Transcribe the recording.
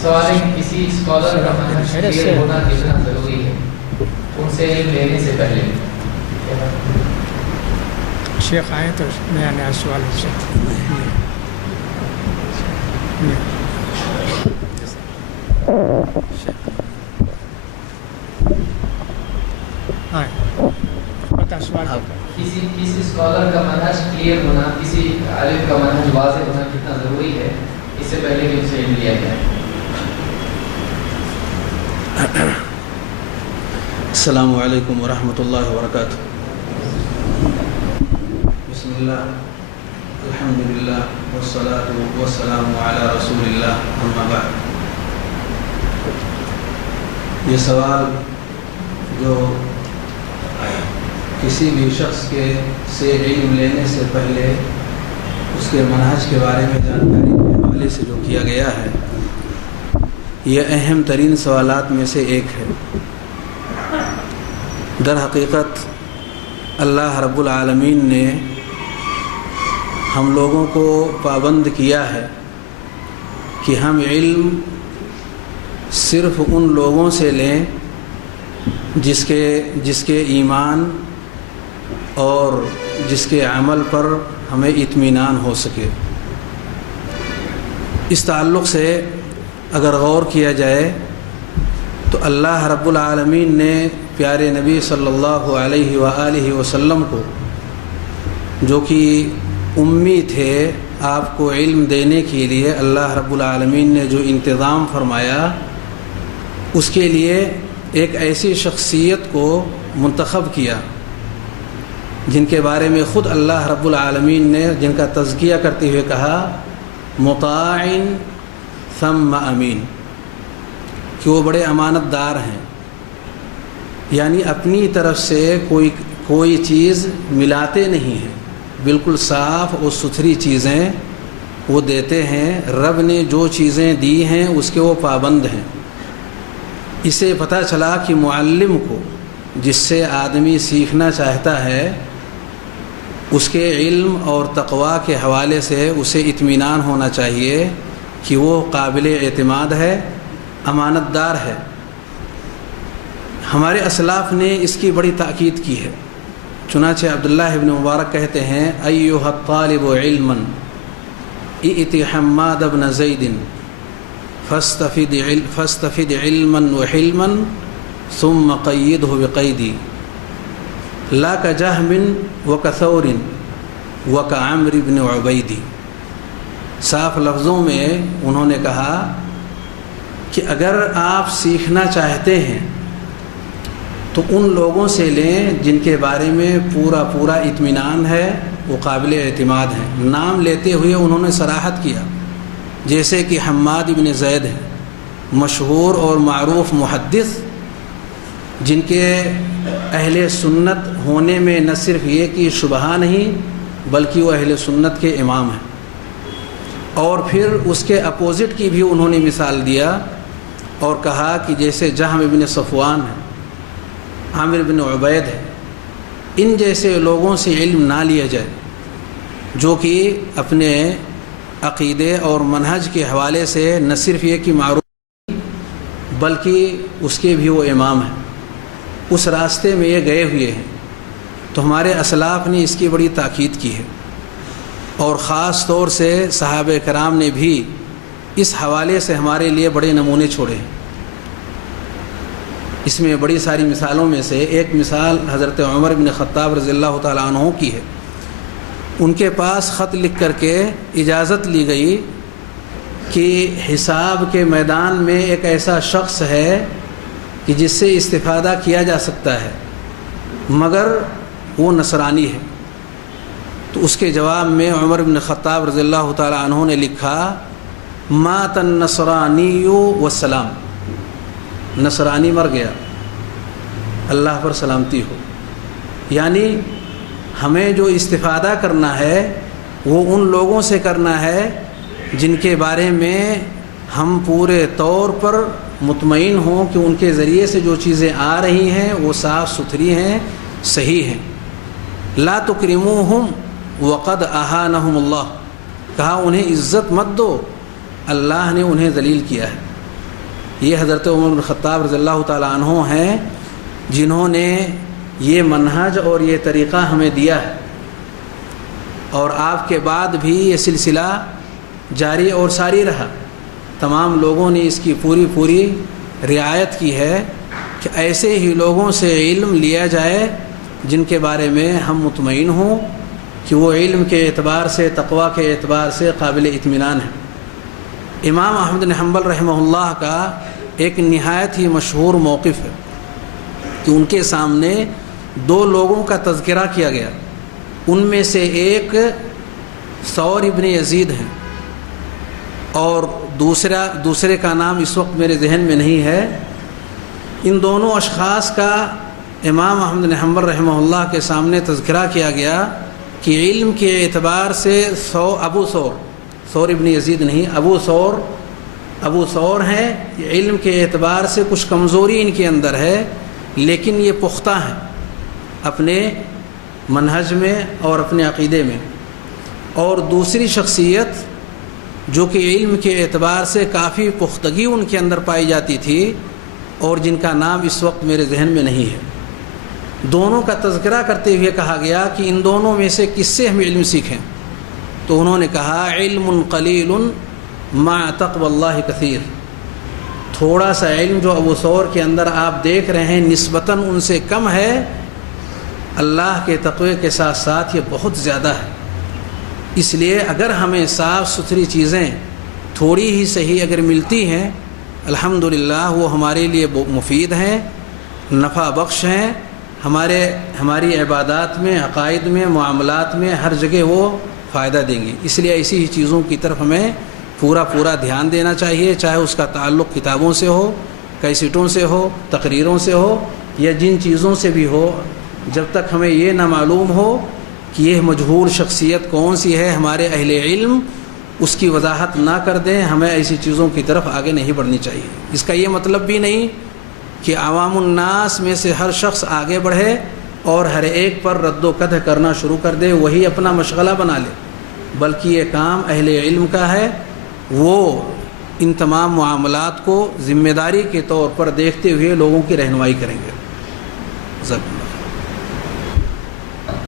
سوال ہے کہ کسی اسکالر کا منہج کلیئر ہونا کتنا ضروری ہے ان سے علم لینے سے پہلے؟ شیخ آئے تو نیا سوال سے بتا سوال. کسی اسکالر کا منہج کلیئر ہونا، کسی عالم کا منہج واضح ہونا کتنا ضروری ہے اس سے پہلے کہ اسے علم لیا جائے؟ السلام علیکم ورحمۃ اللہ وبرکاتہ. بسم اللہ الحمدللہ والصلاة والسلام علی رسول اللہ اما بعد. یہ سوال جو کسی بھی شخص سے علم لینے سے پہلے اس کے منہج کے بارے میں جانکاری کے حوالے سے جو کیا گیا ہے، یہ اہم ترین سوالات میں سے ایک ہے. در حقیقت اللہ رب العالمین نے ہم لوگوں کو پابند کیا ہے کہ ہم علم صرف ان لوگوں سے لیں جس کے ایمان اور جس کے عمل پر ہمیں اطمینان ہو سکے. اس تعلق سے اگر غور کیا جائے تو اللہ رب العالمین نے پیارے نبی صلی اللہ علیہ وآلہ وسلم کو، جو کہ امی تھے، آپ کو علم دینے کے لیے اللہ رب العالمین نے جو انتظام فرمایا، اس کے لیے ایک ایسی شخصیت کو منتخب کیا جن کے بارے میں خود اللہ رب العالمین نے جن کا تزکیہ کرتے ہوئے کہا مطاع ثم امین، کہ وہ بڑے امانت دار ہیں. یعنی اپنی طرف سے کوئی چیز ملاتے نہیں ہیں، بالکل صاف اور ستھری چیزیں وہ دیتے ہیں. رب نے جو چیزیں دی ہیں اس کے وہ پابند ہیں. اسے پتہ چلا کہ معلم کو، جس سے آدمی سیکھنا چاہتا ہے، اس کے علم اور تقوی کے حوالے سے اسے اطمینان ہونا چاہیے کہ وہ قابل اعتماد ہے، امانت دار ہے. ہمارے اسلاف نے اس کی بڑی تاکید کی ہے. چنانچہ عبداللہ ابن مبارک کہتے ہیں ایھا الطالب علما ائت حماد بن زید فاستفد علما وحلما ثم قیدہ بقیدی لا کجہم وکثور وکعمر بن عبیدی. صاف لفظوں میں انہوں نے کہا کہ اگر آپ سیکھنا چاہتے ہیں تو ان لوگوں سے لیں جن کے بارے میں پورا اطمینان ہے، وہ قابل اعتماد ہیں. نام لیتے ہوئے انہوں نے صراحت کیا، جیسے کہ حماد بن زید ہیں، مشہور اور معروف محدث، جن کے اہل سنت ہونے میں نہ صرف یہ کہ شبہ نہیں بلکہ وہ اہل سنت کے امام ہیں. اور پھر اس کے اپوزٹ کی بھی انہوں نے مثال دیا اور کہا کہ جیسے جہم بن صفوان ہے، عامر بن عبید ہے، ان جیسے لوگوں سے علم نہ لیا جائے جو کہ اپنے عقیدے اور منہج کے حوالے سے نہ صرف یہ کہ معروف بلکہ اس کے بھی وہ امام ہیں. اس راستے میں یہ گئے ہوئے ہیں. تو ہمارے اسلاف نے اس کی بڑی تاکید کی ہے، اور خاص طور سے صحابہ کرام نے بھی اس حوالے سے ہمارے لیے بڑے نمونے چھوڑے ہیں. اس میں بڑی ساری مثالوں میں سے ایک مثال حضرت عمر بن خطاب رضی اللہ تعالیٰ عنہ کی ہے. ان کے پاس خط لکھ کر کے اجازت لی گئی کہ حساب کے میدان میں ایک ایسا شخص ہے کہ جس سے استفادہ کیا جا سکتا ہے، مگر وہ نصرانی ہے. تو اس کے جواب میں عمر بن خطاب رضی اللہ تعالیٰ عنہ نے لکھا مات النصرانی والسلام، نصرانی مر گیا، اللہ پر سلامتی ہو. یعنی ہمیں جو استفادہ کرنا ہے وہ ان لوگوں سے کرنا ہے جن کے بارے میں ہم پورے طور پر مطمئن ہوں کہ ان کے ذریعے سے جو چیزیں آ رہی ہیں وہ صاف ستھری ہیں، صحیح ہیں. لا تکرموہم وقد اہانہم اللہ، کہا انہیں عزت مت دو، اللہ نے انہیں ذلیل کیا ہے. یہ حضرت عمر بن خطاب رضی اللہ تعالیٰ عنہ ہیں جنہوں نے یہ منہج اور یہ طریقہ ہمیں دیا ہے، اور آپ کے بعد بھی یہ سلسلہ جاری اور ساری رہا۔ تمام لوگوں نے اس کی پوری رعایت کی ہے کہ ایسے ہی لوگوں سے علم لیا جائے جن کے بارے میں ہم مطمئن ہوں کہ وہ علم کے اعتبار سے، تقویٰ کے اعتبار سے قابل اطمینان ہے۔ امام احمد بن حنبل رحمہ اللہ کا ایک نہایت ہی مشہور موقف ہے کہ ان کے سامنے دو لوگوں کا تذکرہ کیا گیا، ان میں سے ایک ثور ابن یزید ہیں اور دوسرے کا نام اس وقت میرے ذہن میں نہیں ہے۔ ان دونوں اشخاص کا امام احمد بن حنبل رحمہ اللہ کے سامنے تذکرہ کیا گیا کہ علم کے اعتبار سے ثور ابن یزید نہیں، ابو ثور ہیں، علم کے اعتبار سے کچھ کمزوری ان کے اندر ہے، لیکن یہ پختہ ہیں اپنے منہج میں اور اپنے عقیدے میں۔ اور دوسری شخصیت جو کہ علم کے اعتبار سے کافی پختگی ان کے اندر پائی جاتی تھی اور جن کا نام اس وقت میرے ذہن میں نہیں ہے، دونوں کا تذکرہ کرتے ہوئے کہا گیا کہ ان دونوں میں سے کس سے ہم علم سیکھیں؟ تو انہوں نے کہا علم قلیل مع تقوی اللہ کثیر۔ تھوڑا سا علم جو ابو ثور کے اندر آپ دیکھ رہے ہیں نسبتاً ان سے کم ہے، اللہ کے تقوی کے ساتھ ساتھ یہ بہت زیادہ ہے۔ اس لیے اگر ہمیں صاف ستھری چیزیں تھوڑی ہی صحیح اگر ملتی ہیں، الحمدللہ وہ ہمارے لیے مفید ہیں، نفع بخش ہیں، ہماری عبادات میں، عقائد میں، معاملات میں ہر جگہ وہ فائدہ دیں گی۔ اس لیے ایسی ہی چیزوں کی طرف ہمیں پورا دھیان دینا چاہیے، چاہے اس کا تعلق کتابوں سے ہو، کیسٹوں سے ہو، تقریروں سے ہو، یا جن چیزوں سے بھی ہو۔ جب تک ہمیں یہ نہ معلوم ہو کہ یہ مجہول شخصیت کون سی ہے، ہمارے اہل علم اس کی وضاحت نہ کر دیں، ہمیں ایسی چیزوں کی طرف آگے نہیں بڑھنی چاہیے۔ اس کا یہ مطلب بھی نہیں کہ عوام الناس میں سے ہر شخص آگے بڑھے اور ہر ایک پر رد و قدح کرنا شروع کر دے، وہی اپنا مشغلہ بنا لے، بلکہ یہ کام اہل علم کا ہے۔ وہ ان تمام معاملات کو ذمہ داری کے طور پر دیکھتے ہوئے لوگوں کی رہنمائی کریں گے۔